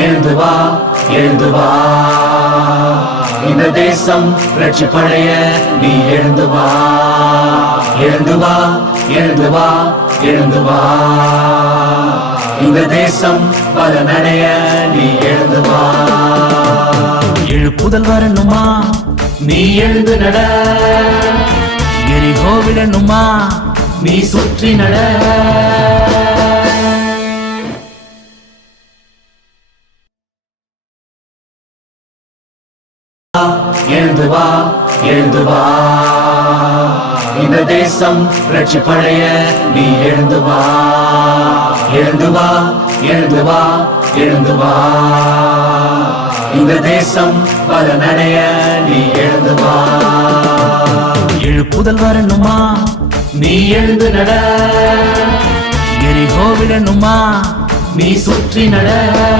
எழுந்து வா எழுந்து வா இந்த தேசம் ரட்சிப்படைய நீ எழுந்து வா எழுந்து வா எழுந்து வா எழுந்து வா இந்த தேசம் பலனடைய நீ எழுந்து வா எழுப்புதல் வரணுமா நீ எழுந்து நட எரிகோ விடணுமா நீ சுற்றி நட எழுந்து வா எழுந்து வா இந்த தேசம் ரட்சிப்படைய நீ எழுந்து வா எழுந்து வா எழுந்து வா எழுந்து வா இந்த தேசம் பலனடைய நீ எழுந்து வா எழுப்புதல் வரணுமா நீ எழுந்து நட எரிகோ விடணுமா நீ சுற்றி நட